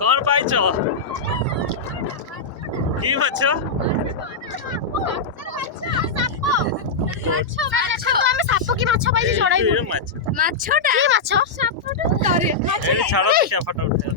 କଣ ପାଇଛ? କି ମାଛ? ଆମେ ସାପ କି ମାଛ ପାଇଛି ଜଣାଇବୁ। ମାଛଟା କି ମାଛ? ସାପଟା। ଛାଡ ଦେଖିଆ ଫଟୋ ଉଠେଇବା।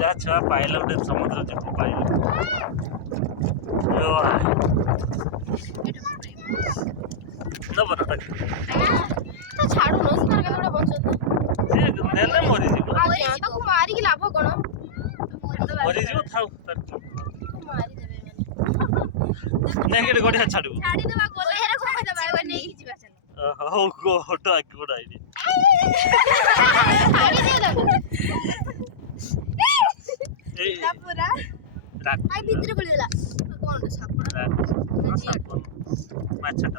जा छुआ पाइल गोटे समुद्र जीव पाइल मारिकी लाभ कौन मरीजिव थाउ नहीं गोटे छाड़ू हौ गोटो आगे गोटा आइडिया ଭିତରେ ଖୋଲିଦେଲା କଣ ସାପଟା ମାଛଟା